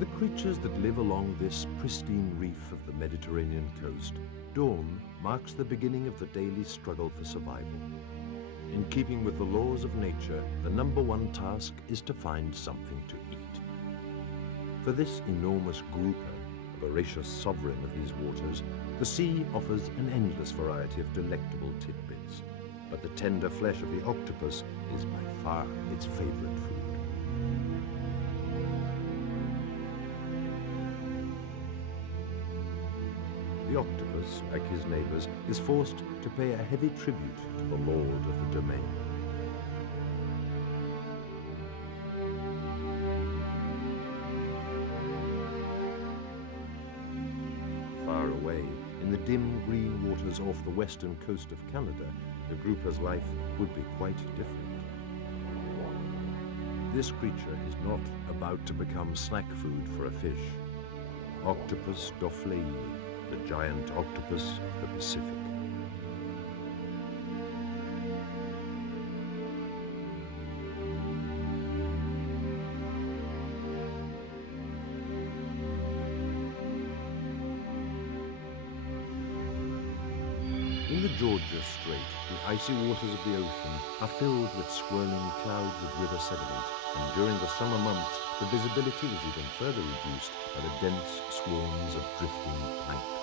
For the creatures that live along this pristine reef of the Mediterranean coast, dawn marks the beginning of the daily struggle for survival. In keeping with the laws of nature, the number one task is to find something to eat. For this enormous grouper, a voracious sovereign of these waters, the sea offers an endless variety of delectable tidbits, but the tender flesh of the octopus is by far its favorite food. The octopus, like his neighbors, is forced to pay a heavy tribute to the lord of the domain. Far away, in the dim green waters off the western coast of Canada, the grouper's life would be quite different. This creature is not about to become snack food for a fish. Octopus dofleini, the giant octopus of the Pacific. In the Georgia Strait, the icy waters of the ocean are filled with swirling clouds of river sediment, and during the summer months, the visibility is even further reduced by the dense swarms of drifting plankton.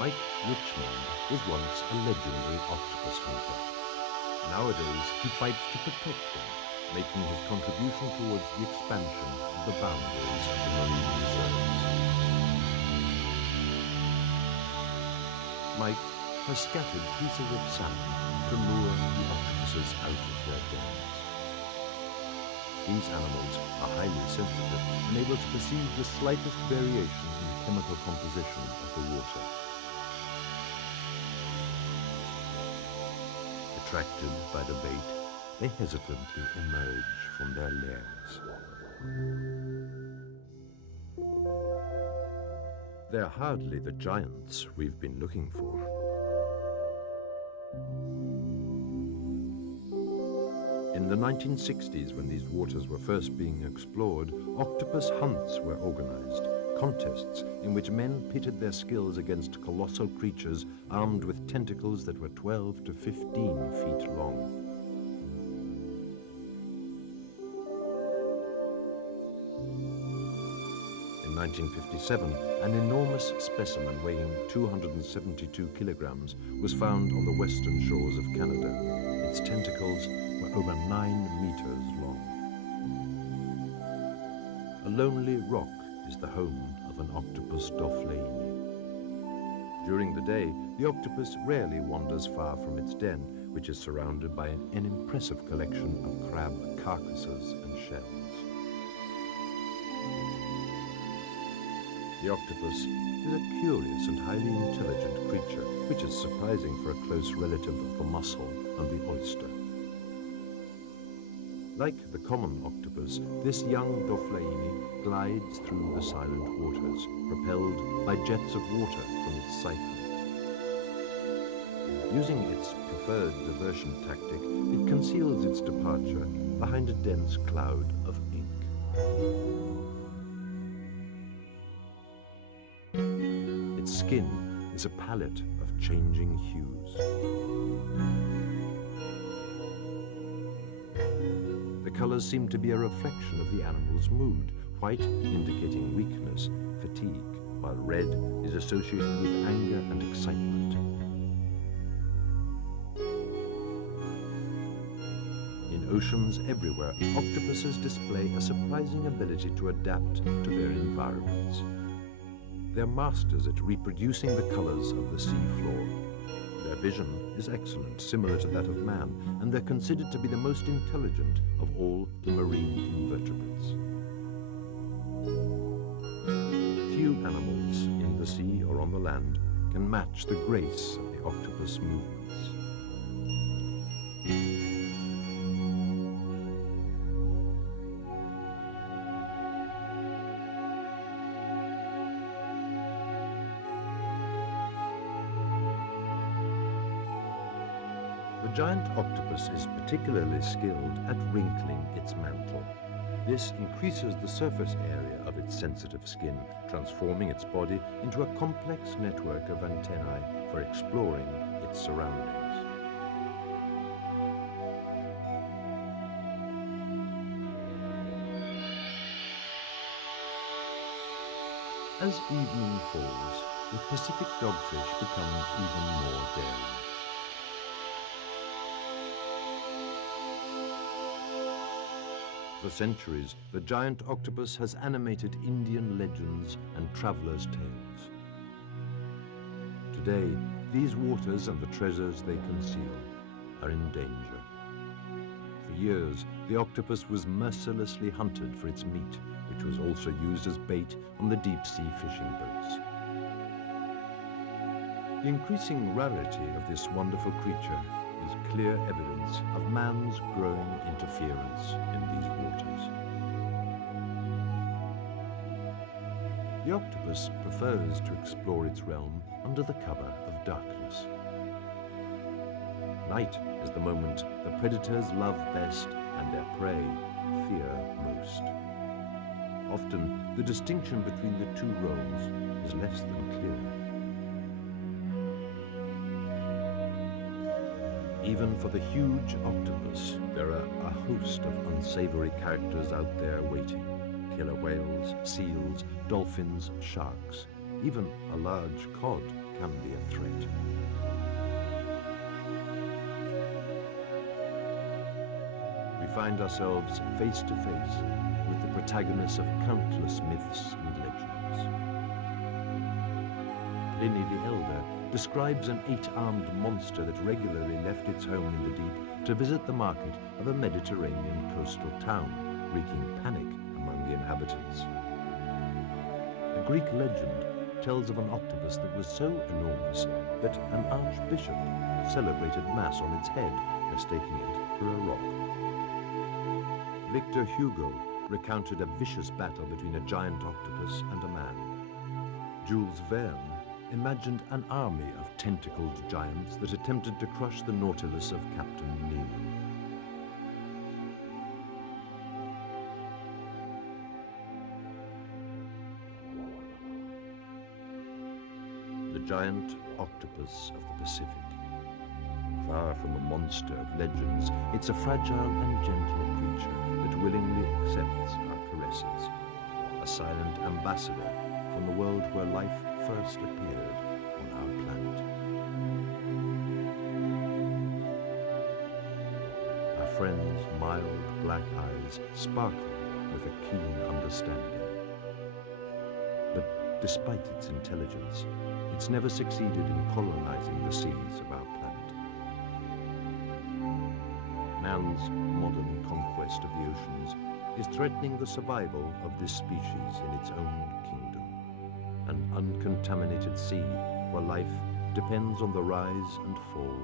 Mike Richmond was once a legendary octopus hunter. Nowadays, he fights to protect them, making his contribution towards the expansion of the boundaries of the marine reserves. Mike has scattered pieces of sand to lure the octopuses out of their dens. These animals are highly sensitive and able to perceive the slightest variation in the chemical composition of the water. Attracted by the bait, they hesitantly emerge from their lairs. They're hardly the giants we've been looking for. In the 1960s, when these waters were first being explored, octopus hunts were organized, contests in which men pitted their skills against colossal creatures armed with tentacles that were 12 to 15 feet long. In 1957, an enormous specimen weighing 272 kilograms was found on the western shores of Canada. Its tentacles were over 9 meters long. A lonely rock is the home of an octopus dofleini. During the day, the octopus rarely wanders far from its den, which is surrounded by an impressive collection of crab carcasses and shells. The octopus is a curious and highly intelligent creature, which is surprising for a close relative of the mussel and the oyster. Like the common octopus, this young dofleini glides through the silent waters, propelled by jets of water from its siphon. Using its preferred diversion tactic, it conceals its departure behind a dense cloud of ink. Its skin is a palette of changing hues. The colors seem to be a reflection of the animal's mood, white indicating weakness, fatigue, while red is associated with anger and excitement. In oceans everywhere, octopuses display a surprising ability to adapt to their environments. They're masters at reproducing the colors of the sea floor. Their vision is excellent, similar to that of man, and they're considered to be the most intelligent of all the marine invertebrates. Few animals in the sea or on the land can match the grace of the octopus movements. The giant octopus is particularly skilled at wrinkling its mantle. This increases the surface area of its sensitive skin, transforming its body into a complex network of antennae for exploring its surroundings. As evening falls, the Pacific dogfish become even more daring. For centuries, the giant octopus has animated Indian legends and travelers' tales. Today, these waters and the treasures they conceal are in danger. For years, the octopus was mercilessly hunted for its meat, which was also used as bait on the deep-sea fishing boats. The increasing rarity of this wonderful creature is clear evidence of man's growing interference in these waters. The octopus prefers to explore its realm under the cover of darkness. Night is the moment the predators love best and their prey fear most. Often, the distinction between the two roles is less than clear. Even for the huge octopus, there are a host of unsavory characters out there waiting. Killer whales, seals, dolphins, sharks. Even a large cod can be a threat. We find ourselves face to face with the protagonists of countless myths and legends. Pliny the Elder describes an 8-armed monster that regularly left its home in the deep to visit the market of a Mediterranean coastal town, wreaking panic among the inhabitants. A Greek legend tells of an octopus that was so enormous that an archbishop celebrated mass on its head, mistaking it for a rock. Victor Hugo recounted a vicious battle between a giant octopus and a man. Jules Verne imagined an army of tentacled giants that attempted to crush the Nautilus of Captain Nemo. The giant octopus of the Pacific. Far from the monster of legends, it's a fragile and gentle creature that willingly accepts our caresses. A silent ambassador from the world where life first appeared on our planet. Our friend's mild black eyes sparkle with a keen understanding. But despite its intelligence, it's never succeeded in colonizing the seas of our planet. Man's modern conquest of the oceans is threatening the survival of this species in its own kingdom. An uncontaminated sea where life depends on the rise and fall